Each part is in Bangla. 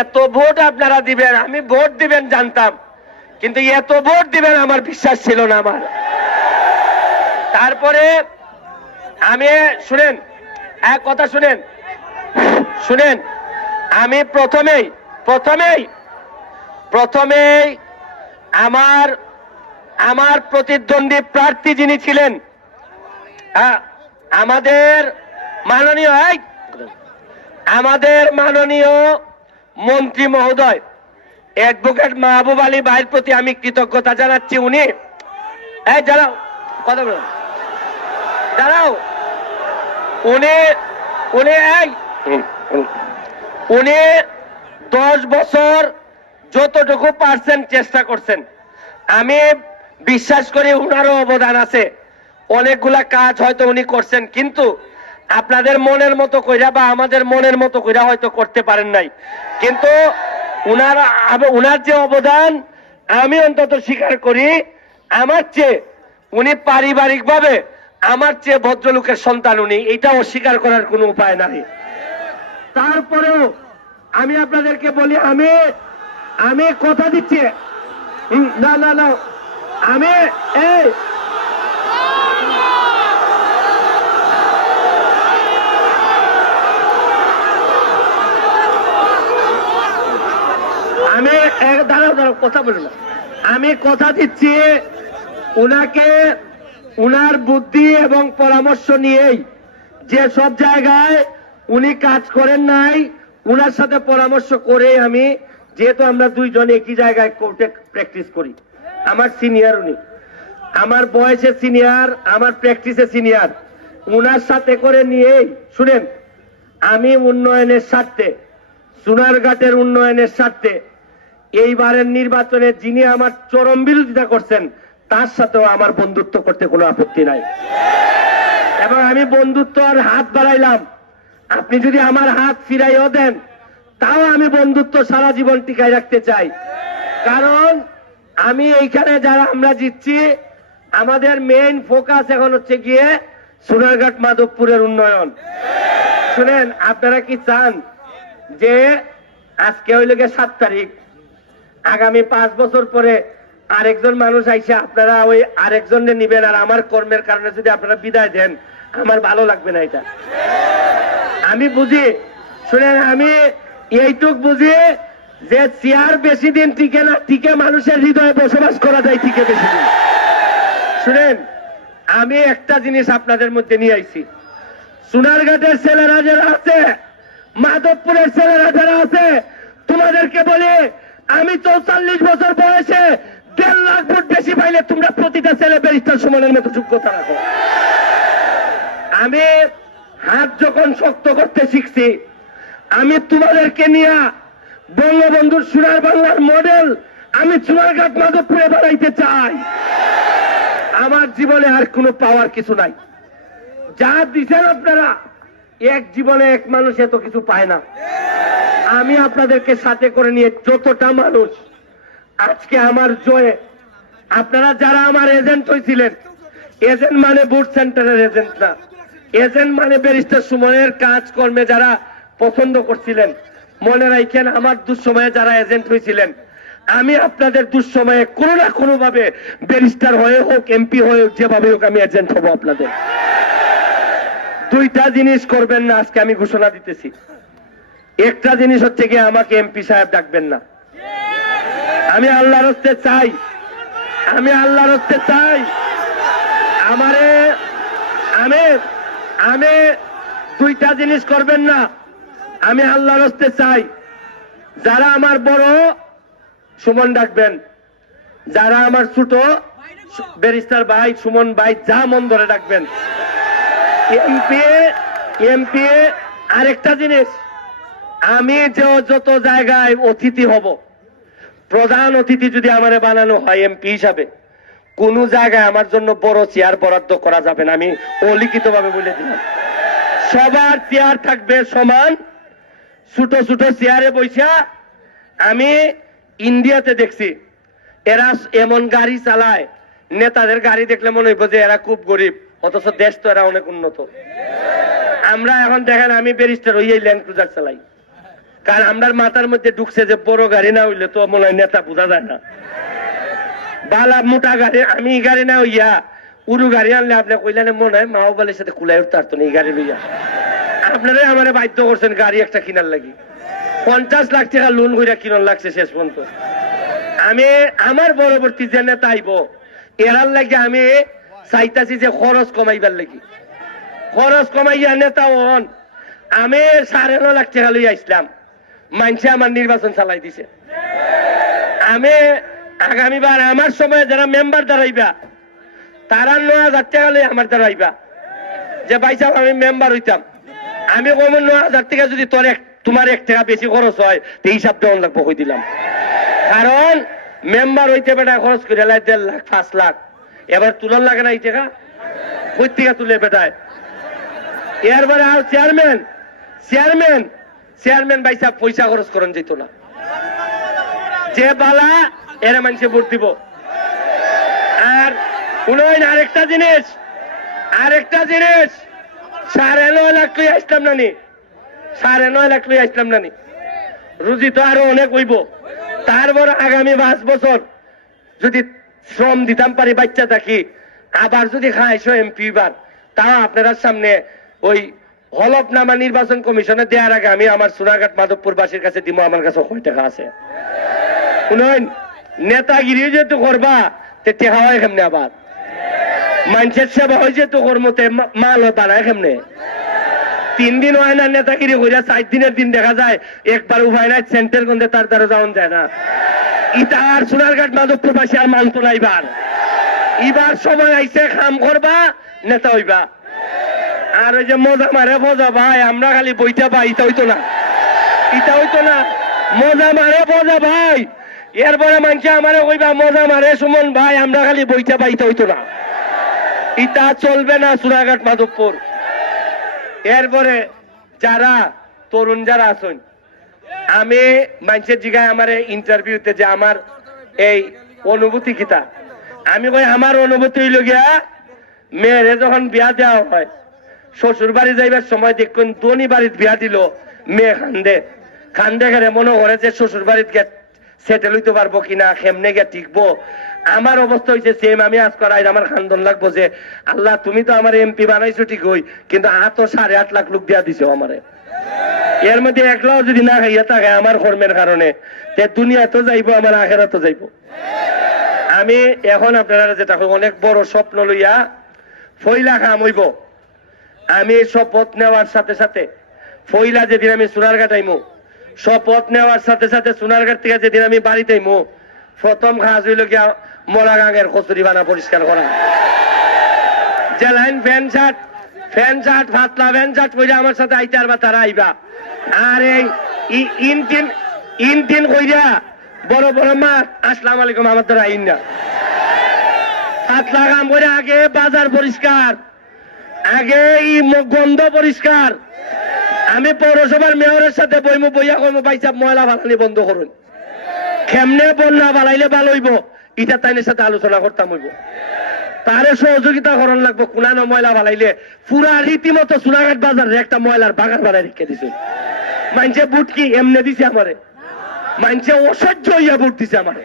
এত ভোট আপনারা দিবেন, আমি ভোট দিবেন জানতাম, কিন্তু এত ভোট দিবেন আমার বিশ্বাস ছিল না আমার। তারপরে আমি, শুনেন, এক কথা শুনেন শুনেন, আমি প্রথমেই প্রথমেই প্রথমেই আমার আমার প্রতিদ্বন্দ্বী প্রার্থী যিনি ছিলেন আমাদের মাননীয় আমাদের মাননীয় মন্ত্রী মহোদয় অ্যাডভোকেট মাহবুব আলী ভাইয়ের প্রতি আমি কৃতজ্ঞতা জানাচ্ছি। উনি এই দাঁড়াও কথা বলুন দাঁড়াও। উনি উনি এই উনি দশ বছর যতটুকু পারছেন চেষ্টা করছেন। আমি বিশ্বাস করি উনারও অবদান আছে। অনেকগুলা কাজ হয়তো উনি করছেন কিন্তু আপনাদের মনের মতো কইরা বা আমাদের মনের মতো কইরা হয়তো করতে পারেন নাই। কিন্তু উনার উনার যে অবদান, আমি অন্তত স্বীকার করি, আমার চেয়ে উনি পারিবারিকভাবে আমার চেয়ে ভদ্রলোকের সন্তান উনি, এটা অস্বীকার করার কোনো উপায় নাই। তারপরেও আমি আপনাদেরকে বলি, আমি আমি কথা দিচ্ছি। না না না। আমি, এই আমি এক- দাঁড়াও দাঁড়াও, কথা বলুন। আমি কথা দিচ্ছি উনাকে, উনার বুদ্ধি এবং পরামর্শ নিয়েই। যে সব জায়গায় উনি কাজ করেন নাই, উনার সাথে পরামর্শ করে আমি যেহেতু আমরা দুইজন একই জায়গায় কোর্টে প্র্যাকটিস করি। আমার সিনিয়র উনি। আমার বয়সে সিনিয়র, আমার প্র্যাকটিসে সিনিয়র। উনার সাথে করে নিয়েই, শুনেন, আমি উন্নয়নের স্বার্থে সোনারঘাটের উন্নয়নের স্বার্থে এইবারের নির্বাচনে যিনি আমার চরম বিরোধিতা করছেন, তার সাথেও আমার বন্ধুত্ব করতে কোনো আপত্তি নাই। এবং আমি বন্ধুত্বর হাত বাড়াইলাম। আপনি যদি আমার হাত ফিরাইও দেন, তাও আমি বন্ধুত্ব সারা জীবন টিকায় রাখতে চাই। কারণ আমি এইখানে যারা আমরা জিতছি, আমাদের মেইন ফোকাস এখন হচ্ছে গিয়ে সোনারঘাট মাধবপুরের উন্নয়ন। শুনেন, আপনারা কি চান যে আজকে হইল গিয়ে সাত তারিখ? আগামী পাঁচ বছর পরে আরেকজন মানুষ আইসে আপনারা ওই আরেকজনে নিবেন আর আমার কর্মের কারণে যদি আপনারা বিদায় দেন, আমার ভালো লাগবে না এটা। আমি বুঝি, শুনেন, আমি এইটুক বুঝি যে চেয়ার বেশি দিন টিকে না, টিকে মানুষের হৃদয়ে বসবাস করা যায় টিকে বেশি দিন। শুনেন, আমি একটা জিনিস আপনাদের মধ্যে নিয়ে আইছি। সোনারঘাটের ছেলেরা যারা আছে, মাধবপুরের ছেলেরা যারা আছে, তোমাদেরকে বলি আমি চৌচল্লিশ বছর বয়সে দেড় লাখ ভোট বেশি পাইলে তোমরা প্রতিটা ছেলে ব্যারিস্টার সমানের মতো যোগ্যতা রাখো। আমি হাত যখন শক্ত করতে শিখছি, আমি তোমাদেরকে নিয়ে বঙ্গবন্ধুর সোনার বাংলার মডেল আমি সোনারঘাট মাধবপুরে বানাইতে চাই। আমার জীবনে আর কোনো পাওয়ার কিছু নাই। যা দিচ্ছেন আপনারা, এক জীবনে এক মানুষ এত কিছু পায় না। আমি আপনাদেরকে সাথে করে নিয়ে যতটা মানুষ, আজকে আমার জয়ে, আপনারা যারা আমার এজেন্ট হয়েছিলেন এজেন্ট মানে বুট সেন্টারের এজেন্ট না। এজেন্ট মানে ব্যারিস্টার সুমনের কাজকর্মে যারা পছন্দ করছিলেন, মনে রাখেন আমার দুঃসময়ে যারা এজেন্ট হয়েছিলেন আমি আপনাদের দুঃসময়ে কোনো না কোনো ভাবে ব্যারিস্টার হয়ে হোক, এমপি হয়ে হোক, যেভাবে হোক আমি এজেন্ট হব আপনাদের। দুইটা জিনিস করবেন না, আজকে আমি ঘোষণা দিতেছি। একটা জিনিস হচ্ছে কি আমাকে এমপি সাহেব ডাকবেন না। আমি আল্লাহর হস্তে চাই। আমি আল্লাহর হস্তে চাই। আমারে, আমি আমি দুইটা জিনিস করবেন না। আমি আল্লাহর হস্তে চাই। যারা আমার বড়, সুমন ডাকবেন। যারা আমার ছোট, ব্যারিস্টার ভাই, সুমন ভাই, যা মন ধরে ডাকবেন। এমপি এমপি আরেকটা জিনিস। আমি যে যত জায়গায় অতিথি হব, প্রধান অতিথি যদি আমার বানানো হয় এমপি হিসাবে, কোন জায়গায় আমার জন্য বড় চেয়ার বরাদ্দ করা যাবে না, আমি অলিখিত ভাবে বলে দিলাম। সবার চেয়ার থাকবে সমান, ছোট ছোট চেয়ারে বৈশা আমি ইন্ডিয়াতে দেখছি, এরা এমন গাড়ি চালায়, নেতাদের গাড়ি দেখলে মনে হইব যে এরা খুব গরিব, অথচ দেশ তো এরা অনেক উন্নত। আমরা এখন দেখেন আমি ব্যারিস্টার হইয়াই ল্যান্ড ক্রুজার চালাই। কারণ আমরার মাথার মধ্যে ঢুকছে যে বড় গাড়ি না হইলে তো মনে হয় নেতা বোঝা যায় না। বালা মোটা গাড়ি, আমি এই গাড়ি না হইয়া উরু গাড়ি আনলে আপনি কইলেন মনে হয় মাও বালের সাথে কুলাই উঠতে পারতো না, এই গাড়ি লইয়া। আপনারাই আমার বাধ্য করছেন গাড়ি একটা কিনার লাগি। পঞ্চাশ লাখ টাকা লোন কইরা কিনার লাগছে শেষ পর্যন্ত। আমি আমার পরবর্তী যে নেতা আইব, এরার লাগে আমি চাইতাছি যে খরচ কমাইবার লাগি। খরচ কমাইয়া নেতা হন, আমি সাড়ে ন লাখ টাকা লই আসলাম। মানছে আমার নির্বাচন চালাই দিছে। আমি আগামীবার আমার সময় যারা মেম্বার দাঁড়াইবা, তারা ন হাজার টাকা লই আমার দাঁড়াইবা। যে ভাই সাহেব, আমি মেম্বার হইতাম। আমি কম ন হাজার টাকা যদি তোর এক তোমার এক টাকা বেশি খরচ হয়, তো হিসাব দেওয়ান লাগবো কই দিলাম। কারণ মেম্বার হইতে বেটা খরচ করে লাই দেড় লাখ, পাঁচ লাখ। এবার তুলার লাগে না এই টাকা? কই থেকে তুলে বেটায়? এরবারে আর চেয়ারম্যান চেয়ারম্যান চেয়ারম্যান ভাই সাহেব পয়সা খরচ করেন যেত না। যে বালা, এরা মানুষে ভোট দিব। আর উনয়ন আরেকটা জিনিস আরেকটা জিনিস। সাড়ে নয় লাখ লই আসলাম নানি। সাড়ে নয় লাখ লই আসলাম নানি। রুজি তো আরও অনেক হইব। তারপর আগামী পাঁচ বছর যদি শ্রম দিতাম পারি, বাচ্চা থাকি, আবার যদি খাইছো এমপি বার, তাও আপনার সামনে ওই হলফনামা নির্বাচন কমিশনে দেওয়ার আগে আমি আমার সোনাঘাট মাধবপুরবাসীর কাছে দিব আমার কাছে কয় টাকা আছে? শুনুন, নেতাগিরি যেহেতু করবা, তে টেকা হয় কেমনে আবার? মানুষের সেবা হয় যেহেতু কর্মতে মাল বানায় কেমনে? তিন দিন হয় না নেতাগিরি কইরা, চার দিনের দিন দেখা যায়, একবার উপায় নাই সেন্টার গন্ধে তার দ্বারা যাওয়া যায় না। ইটা আর সোনারঘাট মাধবপুর বাসী আর মানত না এবার। এবার সময় আইছে, খাম করবা, নেতা হইবা। আর ওই যে মজা, মারে মজা, ভাই, আমরা খালি বইটা পাই ইটা হইতো না। ইটা হইতো না। মজা মারে মজা, ভাই। এরপরে মানছে আমারে কইবা, মজা মারে সুমন ভাই, আমরা খালি বইটা পাই ইটা হইতো না। ইটা চলবে না সোনাঘাট মাধবপুর। এরপরে যারা তরুণ যারা আছেন, আমি মানুষের জিগায় আমার ইন্টারভিউতে যে আমার এই অনুভূতি কিতা। আমি কই, আমার অনুভূতি হইল গিয়া, মেয়েরে যখন বিয়া দেওয়া হয় শ্বশুর বাড়ি যাইবার সময় দেখুন দনি বাড়িত বিয়া দিল মেয়ে খান্দে। খান্দে গেলে মনে করে যে শ্বশুর বাড়িত গে সেটেল হইতে পারব কিনা, কেমনে গে টিকবো? আমার অবস্থা হয়েছে সেম আমি আজ করাই আমার খান্দন লাগবো যে, আল্লাহ তুমি তো আমার এমপি বানাইছো ঠিক হই কিন্তু আ সাড়ে আট লাখ লোক দিয়া দিছো আমারে। এর মধ্যে একলাও যদি না খাইয়া থাকে আমার কর্মের কারণে তে দুনিয়া তো যাইবো, আমার আখেরা তো যাইবো। আমি এখন আপনারা যেটা অনেক বড় স্বপ্ন লইয়া ফইলা খাম হইব। আমি শপথ নেওয়ার সাথে সাথে ফইলা যেদিন আমি সোনারঘাট আইমু, শপথ নেওয়ার সাথে সাথে সোনারঘাট থেকে যেদিন আমি বাড়িতে আইমু, প্রথম কাজ হইল গিয়া মরা গাঙের কচুরি বানা পরিষ্কার করা। যে line, fan shirt fan shirt ফাতলা fan shirt কইরা আমার সাথে আইতে আর বা তারা আইবা। আর এই ই- ইনটিন ইনটিন কইরা বড় বড় মাছ, আসসালাম আলাইকুম, আমার দ্বারা আইন না। পাতলা কাম করে আগে বাজার পরিষ্কার। আগে এই গন্ধ পরিষ্কার। আমি পৌরসভার মেয়রের সাথে বইমু বইয়া কইমু বাইসাব ময়লা ফালানি বন্ধ করুন। কেমনে বন্যা বালাইলে ভালো হইব? ইটা তাইনের সাথে আলোচনা করতাম হইব। তারে সহযোগিতা করণ লাগবো কোনানো ময়লা বালাইলে পুরা রীতিমতো সোনাঘাট বাজারে একটা ময়লার বাগান বানায় রেখে দিছে। মানছে বুট কি এমনে দিছে আমারে? মানছে অসহ্য হইয়া বুট দিছে আমারে।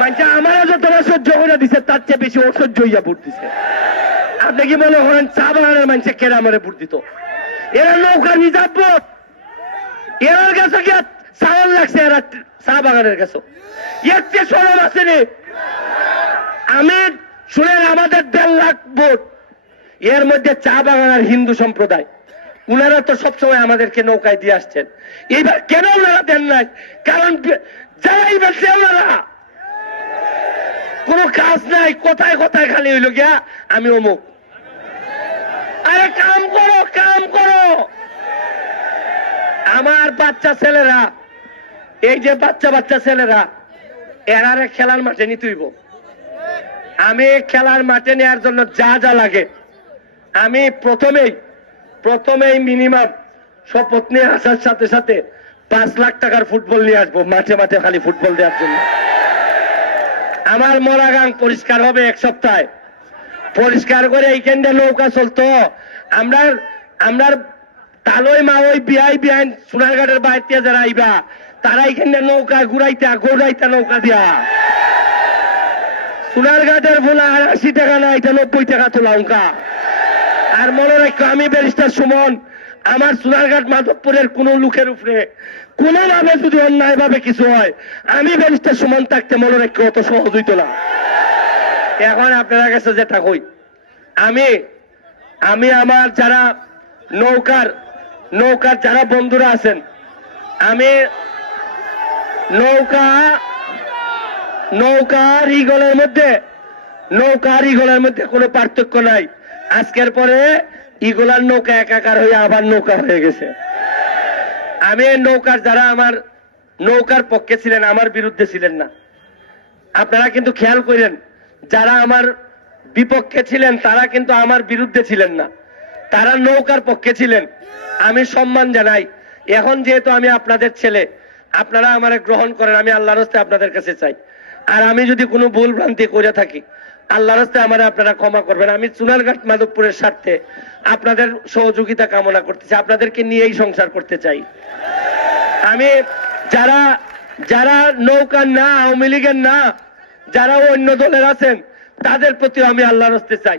মানছে আমারও যত সহ্য করে দিছে, তার চেয়ে বেশি অসহ্য হইয়া বুট দিছে। আপনি কি মনে করেন চা বাগানের মানুষে কেরা আমারে বুট দিত। এরা নৌকা নিজাব বুট এর কাছে কি চাওয়াল লাগছে, এরা চা বাগানের কাছে এর চেয়ে সরম আছে রে আমি শুনেন, আমাদের দেড় লাখ ভোট। এর মধ্যে চা বাগান আর হিন্দু সম্প্রদায়। উনারা তো সবসময় আমাদেরকে নৌকায় দিয়ে আসছেন। এইবার কেন ওনারা দেন নাই? কারণ যারাই বেশি ওনারা। কোনো কাজ নাই, কোথায় কোথায় খালি হইল গিয়া আমি অমুক। আরে কাম করো কাম করো। আমার বাচ্চা ছেলেরা, এই যে বাচ্চা বাচ্চা ছেলেরা এরারে খেলার মাঠে নিতেইব আমি খেলার মাঠে নেওয়ার জন্য যা যা লাগে। আমি প্রথমেই প্রথমেই মিনিমাম শপথ নিয়ে আসার সাথে সাথে পাঁচ লাখ টাকার ফুটবল নিয়ে আসব, মাঠে মাঠে খালি ফুটবল দেওয়ার জন্য। আমার মরাগাং পরিষ্কার হবে এক সপ্তাহে। পরিষ্কার করে এইখানটা নৌকা চলতো। আমরা আমরা তালই মা ওই বিয়াই বিয়াইন সোনারঘাটের বাইরে যারা আইবা, তারা এখানে নৌকা ঘুরাইতা ঘুরাইতা নৌকা দিয়া। সোনারঘাটের ভোলা আর আশি টাকা না এটা নব্বই টাকা তো লঙ্কা আর মনে রাখো, আমি ব্যারিস্টার সুমন, আমার সোনারঘাট মাধবপুরের কোন লোকের উপরে কোনোভাবে যদি অন্যায় ভাবে কিছু হয়, আমি ব্যারিস্টার সুমন থাকতে মনে রাখি অত সহজ হইতো না। এখন আপনারা কাছে যেটা কই, আমি আমি আমার যারা নৌকার নৌকার যারা বন্ধুরা আছেন, আমি নৌকা নৌকার ইগলের মধ্যে নৌকার ইগলের মধ্যে কোনো পার্থক্য নাই। আজকের পরে ইগলার নৌকা একাকার হয়ে আবার নৌকা হয়ে গেছে। আমি নৌকার যারা আমার নৌকার পক্ষে ছিলেন, আমার বিরুদ্ধে ছিলেন না। আপনারা কিন্তু খেয়াল করেন যারা আমার বিপক্ষে ছিলেন, তারা কিন্তু আমার বিরুদ্ধে ছিলেন না। তারা নৌকার পক্ষে ছিলেন। আমি সম্মান জানাই। এখন যেহেতু আমি আপনাদের ছেলে, আপনারা আমার গ্রহণ করেন, আমি আল্লাহর হস্তে আপনাদের কাছে চাই। আর আমি যদি কোনো ভুল ভ্রান্তি করে থাকি, আল্লাহর হস্তে আমার আপনারা ক্ষমা করবেন। আমি চুনারঘাট মাধবপুরের স্বার্থে আপনাদের সহযোগিতা কামনা করতেছি। আপনাদেরকে নিয়েই সংসার করতে চাই। আমি যারা যারা নৌকার না, আওয়ামী লীগের না যারা অন্য দলের আছেন, তাদের প্রতি আমি আল্লাহর হস্তে চাই।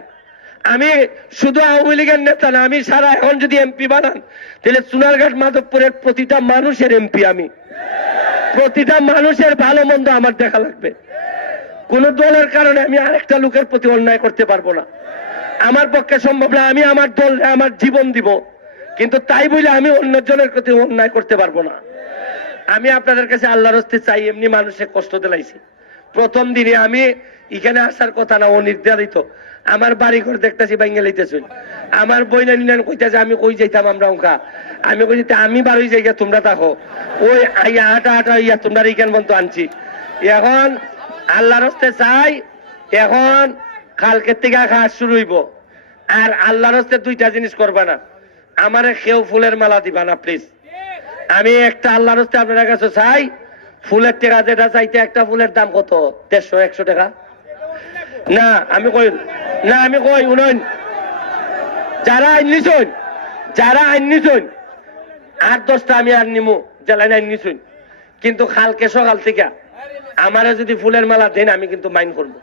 আমি শুধু আওয়ামী লীগের নেতা না, আমি সারা এখন যদি এমপি বানান, তাহলে সোনারঘাট মাধবপুরের প্রতিটা মানুষের এমপি আমি। প্রতিটা মানুষের ভালো মন্দ আমার দেখা লাগবে। কোন দলের কারণে আমি আরেকটা লোকের প্রতি অন্যায় করতে পারব না। আমার পক্ষে সম্ভব না, আমি আমার দল, আমার জীবন দিব। কিন্তু তাই বলে আমি অন্যজনের প্রতি অন্যায় করতে পারব না। আমি আপনাদের কাছে আল্লাহর হস্তে চাই, এমনি মানুষের কষ্ট দিলাইছি। প্রথম দিনে আমি এখানে আসার কথা না, ও নির্ধারিত। আমার বাড়ি ঘর দেখতেছি বাইঙ্গে লইতেছি আমার বই না নিলেন কইতেছে, আমি কই যাইতাম আমরা ওকা আমি কই যেতে আমি বাড়ি যাই তোমরা থাকো। ওই আইয়া আটা আটা ইয়া তোমরা এইখান পর্যন্ত আনছি। এখন আল্লাহর হস্তে চাই, এখন কালকের থেকে কাজ শুরু হইব। আর আল্লাহর হস্তে দুইটা জিনিস করবা না। আমারে কেউ ফুলের মালা দিবা না প্লিজ আমি একটা আল্লাহর হস্তে আপনার কাছে চাই ফুলের টাকা যেটা চাইতে একটা ফুলের দাম কত? দেড়শো, একশো টাকা? না, আমি কই, না, আমি কই উনয়ন যারা আইন নিছুন, যারা আইন নিছুন, আট দশটা আমি আর নিমু, জেলায় আইন নিছুন। কিন্তু কালকে সকাল থেকে আমারে যদি ফুলের মালা দেন, আমি কিন্তু মাইন করব।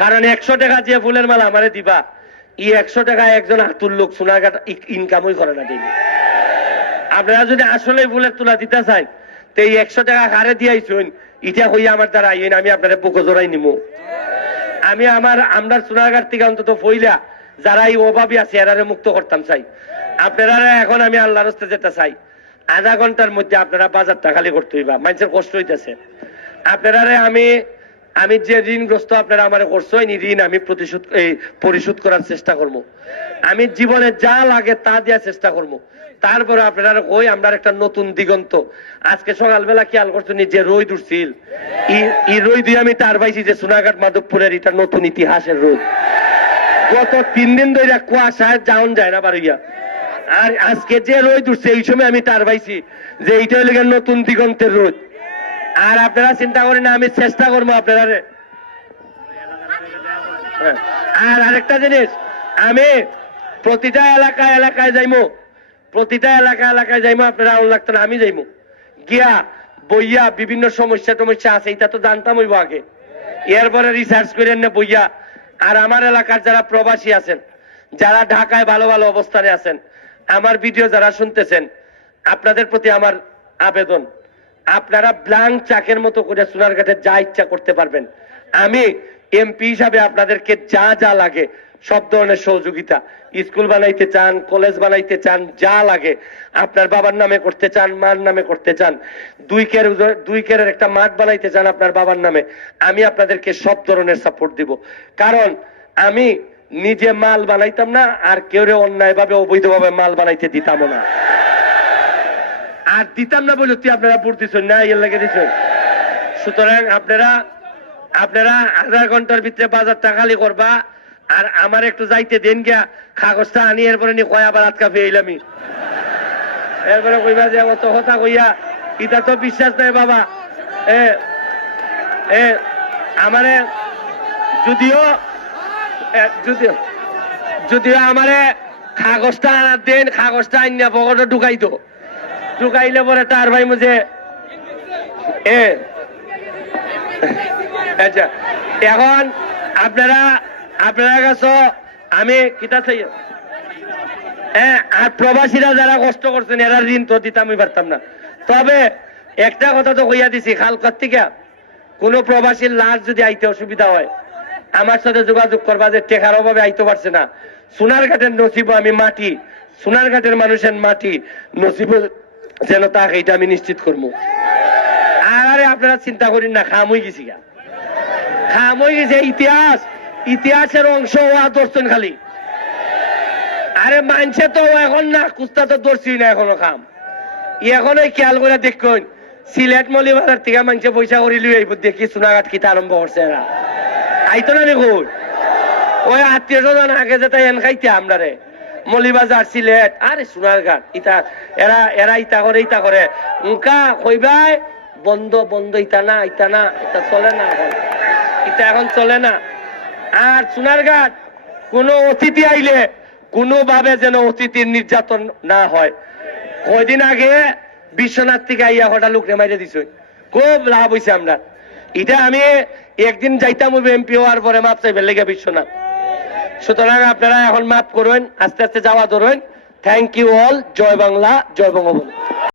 কারণ একশো টাকা যে ফুলের মালা আমারে দিবা, ই একশো টাকা একজন আতুর লোক সোনারঘাট ইনকামই করে না, ডেইলি। আপনারা যদি আসলে ফুলের তুলা দিতে চাই এই একশো টাকা হারে ইটা হইয়া আমার দ্বারা আইন, আমি আপনাদের জোড়াই আমি আমার আমরা থেকে অন্তত ফইলা যারা এই অভাবী আছে, এরারে মুক্ত করতাম চাই। আপনারা এখন আমি আল্লাহর হস্তে যেতে চাই। আধা ঘণ্টার মধ্যে আপনারা বাজারটা খালি করতে হইবা, মানুষের কষ্ট হইতেছে। আপনারা আমি আমি যে ঋণগ্রস্ত আপনারা আমার করছ ঋণ আমি প্রতিশোধ পরিশোধ করার চেষ্টা করব। আমি জীবনে যা লাগে তা দেওয়ার চেষ্টা করব। তারপরে আপনারা ওই আমরা একটা নতুন দিগন্ত। আজকে সকালবেলা খেয়াল করছেন যে রোদ ই- এই দিয়ে আমি তার পাইছি যে সোনাঘাট মাধবপুরের এটা নতুন ইতিহাসের রোদ। গত তিন দিন ধরে কুয়াশায় যাওন যায় না বাড়িয়া। আর আজকে যে রোদ উঠছে, এই সময় আমি তার পাইছি যে এইটা হলে নতুন দিগন্তের রোদ। আর আপনারা চিন্তা করেন আমি চেষ্টা করব আপনারা হ্যাঁ। আর আরেকটা জিনিস, আমি প্রতিটা এলাকায় এলাকায় যাইমো। প্রতিটা এলাকা এলাকায় যাইমু, আপনারা আউন লাগতো না, আমি যাইমু। গিয়া বইয়া বিভিন্ন সমস্যা টমস্যা আছে, এটা তো জানতাম হইব আগে। এরপরে রিসার্চ করেন না বইয়া। আর আমার এলাকার যারা প্রবাসী আছেন, যারা ঢাকায় ভালো ভালো অবস্থানে আছেন, আমার ভিডিও যারা শুনতেছেন, আপনাদের প্রতি আমার আবেদন। আপনারা ব্লাঙ্ক চাকের মতো করে সোনার সোনারঘাটে যা ইচ্ছা করতে পারবেন। আমি এমপি হিসাবে আপনাদেরকে যা যা লাগে সব ধরনের সহযোগিতা। স্কুল বানাইতে চান, কলেজ বানাইতে চান, যা লাগে। আপনার বাবার নামে করতে চান, মার নামে করতে চান। দুই কের দুই কেরের একটা মাঠ বানাইতে চান আপনার বাবার নামে। আমি আপনাদেরকে সব ধরনের সাপোর্ট দিব। কারণ আমি নিজে মাল বানাইতাম না, আর কেউ অন্যায় ভাবে অবৈধভাবে মাল বানাইতে দিতাম না। আর দিতাম না বলে তুই আপনারা ভোট দিচ্ছেন না ইয়ে লাগে দিচ্ছেন সুতরাং আপনারা আপনারা আধা ঘণ্টার ভিতরে বাজারটা খালি করবা। আর আমার একটু যাইতে দেন গিয়া কাগজটা আনি, এরপরে নি কয় আবার আটকা এলামি এরপরে কইবা যে অত কথা কইয়া ইটা তো বিশ্বাস নাই বাবা। এ এ, আমারে যদিও যদিও যদিও আমারে কাগজটা আনার দেন কাগজটা আনিয়া পকেটে ঢুকাই তো ঢুকাইলে পরে তার ভাই মুঝে এ আচ্ছা এখন আপনারা আপনারা কাছে আমি কিতা চাই? হ্যাঁ আর প্রবাসীরা যারা কষ্ট করছেন, এরা ঋণ তো দিতে আমি পারতাম না। তবে একটা কথা তো কইয়া দিছি কোনো প্রবাসীর লাশ যদি আইতে অসুবিধা হয়, আমার সাথে যোগাযোগ করবা যে টেকার অভাবে আইতে পারছে না। সোনার ঘাটের নসিব আমি মাটি সোনার ঘাটের মানুষের মাটি, নসিব যেন তাকে, এটা আমি নিশ্চিত করব। আরে আপনারা চিন্তা করেন না, খাম হয়ে গেছি খাম হয়ে গেছে ইতিহাস। ইতিহাসের অংশ হওয়া দর্শন খালি। আরে মানছে তো এখন না কুস্তা তো দর্শি না এখনও খাম। এখন ওই খেয়াল করে দেখুন, সিলেট মলিবাজার থেকে মানছে পয়সা করি লুই দেখি সোনাঘাট কিতা আরম্ভ করছে এরা। আইতো না দেখুন? ওই আত্মীয় স্বজন আগে যেটা এন খাইতে আমরা রে মলিবাজার, সিলেট, আরে সোনারঘাট ইতা, এরা এরা ইতা করে ইতা করে। উনকা কইবাই বন্ধ বন্ধ, ইতা না ইতা না এটা চলে না এখন। ইতা এখন চলে না। আর সোনারঘাট কোনো অতিথি আইলে কোনোভাবে যেন অতিথির নির্যাতন না হয়। কয়দিন আগে বিশ্বনাথ থেকে আইয়া হঠাৎ লোকরে মাইরে দিছ। খুব লাভ হয়েছে আমরা এটা আমি একদিন যাইতাম এমপি হওয়ার পরে মাপ চাইবে লেগে বিশ্বনাথ। সুতরাং আপনারা এখন মাফ করুন, আস্তে আস্তে যাওয়া ধরুন। থ্যাংক ইউ অল জয় বাংলা, জয় বঙ্গবন্ধু।